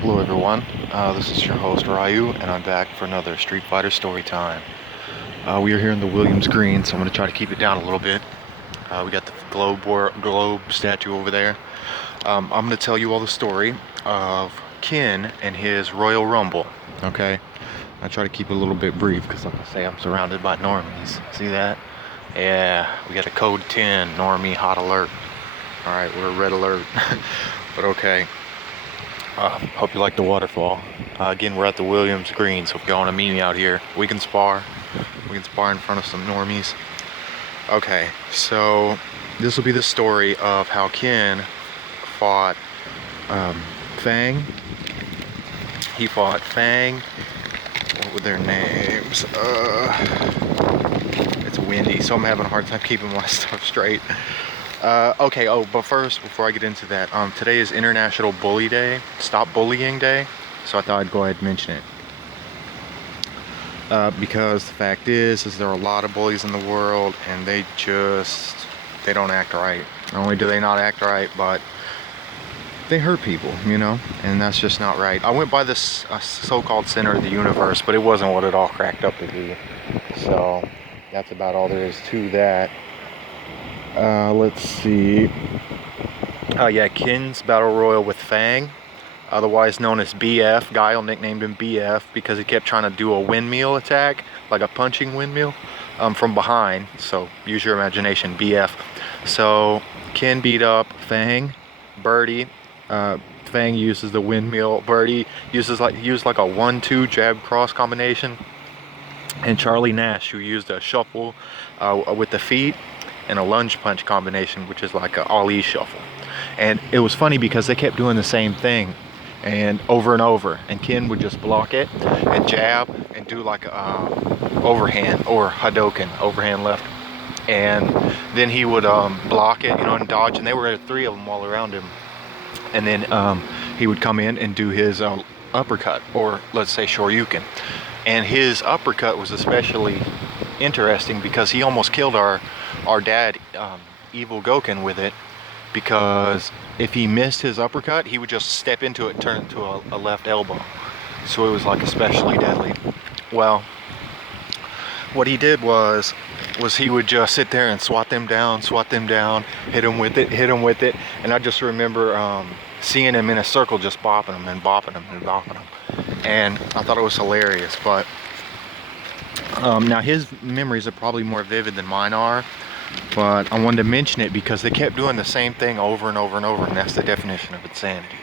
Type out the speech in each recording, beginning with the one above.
Hello everyone, this is your host Ryu, and I'm back for another Street Fighter story time. We are here in the Williams Green, so I'm going to try to keep it down a little bit. We got the globe statue over there. I'm going to tell you all the story of Ken and his Royal Rumble, okay? I try to keep it a little bit brief, because like I say, I'm surrounded by normies. See that? Yeah, we got a code 10, normie hot alert. Alright, we're red alert. But okay. Hope you like the waterfall. Again, we're at the Williams Green, so if y'all want to meet me out here, we can spar. We can spar in front of some normies. Okay, so this will be the story of how Ken fought Fang. He fought Fang. What were their names? It's windy, so I'm having a hard time keeping my stuff straight. Okay, but first, before I get into that, today is International Bully Day, Stop Bullying Day, so I thought I'd go ahead and mention it. Because the fact is there are a lot of bullies in the world, and they don't act right. Not only do they not act right, but they hurt people, you know, and that's just not right. I went by this so-called center of the universe, but it wasn't what it all cracked up to be. So, that's about all there is to that. Let's see. Yeah, Ken's Battle Royal with Fang, otherwise known as BF. Guile nicknamed him BF because he kept trying to do a windmill attack, like a punching windmill, from behind. So use your imagination, BF. So Ken beat up Fang, Birdie. Fang uses the windmill. Birdie used like a 1-2 jab cross combination, and Charlie Nash, who used a shuffle with the feet, and a lunge punch combination, which is like an Ali shuffle. And it was funny because they kept doing the same thing and over, and Ken would just block it and jab and do like a overhand or Hadoken, overhand left, and then he would block it, you know, and dodge, and they were three of them all around him, and then he would come in and do his uppercut, or let's say shoryuken. And his uppercut was especially interesting because he almost killed our dad, Evil Goken, with it, because if he missed his uppercut, he would just step into it and turn it to a left elbow. So it was like especially deadly. Well, what he did was he would just sit there and swat them down, hit him with it, and I just remember seeing him in a circle just bopping him and bopping him and bopping him. And I thought it was hilarious. But now his memories are probably more vivid than mine are, but I wanted to mention it because they kept doing the same thing over and over, and that's the definition of insanity.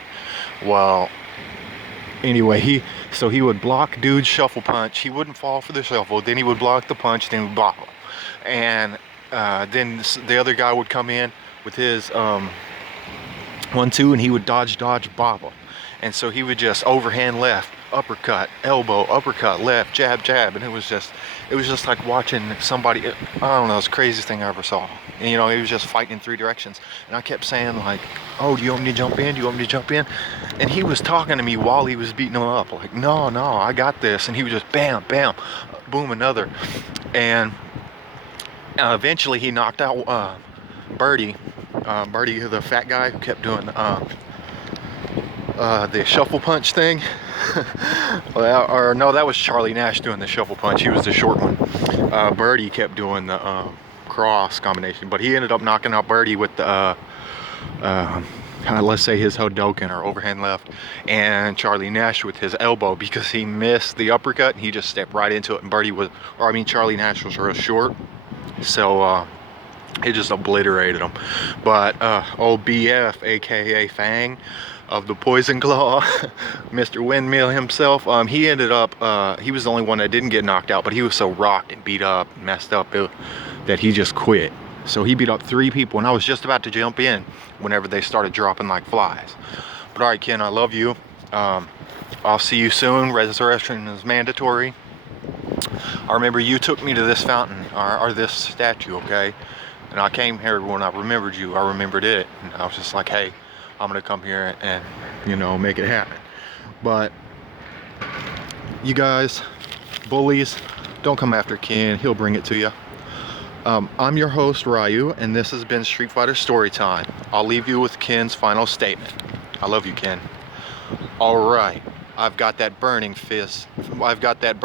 Well, anyway, he would block dude's shuffle punch. He wouldn't fall for the shuffle, then he would block the punch, then he would bop him, and then the other guy would come in with his 1-2, and he would dodge, bop him. And so he would just overhand left, uppercut, elbow, uppercut, left, jab, and it was just like watching somebody, I don't know, it was the craziest thing I ever saw. And, you know, he was just fighting in three directions. And I kept saying, like, oh, do you want me to jump in? And he was talking to me while he was beating him up, like, no, I got this. And he was just bam, boom, another. And eventually he knocked out Birdie, the fat guy who kept doing the shuffle punch thing. Or no, that was Charlie Nash doing the shuffle punch. He was the short one. Birdie kept doing the cross combination, but he ended up knocking out Birdie with the let's say his Hadoken, or overhand left, and Charlie Nash with his elbow, because he missed the uppercut and he just stepped right into it. And Charlie Nash was real short, so it just obliterated him. But old BF, aka Fang of the Poison Claw, Mr. Windmill himself, he ended up, he was the only one that didn't get knocked out, but he was so rocked and beat up and messed up that he just quit. So he beat up 3 people, and I was just about to jump in whenever they started dropping like flies. But alright, Ken, I love you. I'll see you soon. Resurrection is mandatory. I remember you took me to this fountain, or this statue, okay? And I came here when I remembered you. I remembered it, and I was just like, hey, I'm gonna come here and, you know, make it happen. But you guys, bullies, don't come after Ken. He'll bring it to you. I'm your host, Ryu, and this has been Street Fighter Storytime. I'll leave you with Ken's final statement. I love you, Ken. All right, I've got that burning fist. I've got that,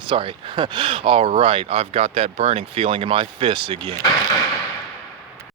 sorry. All right, I've got that burning feeling in my fists again.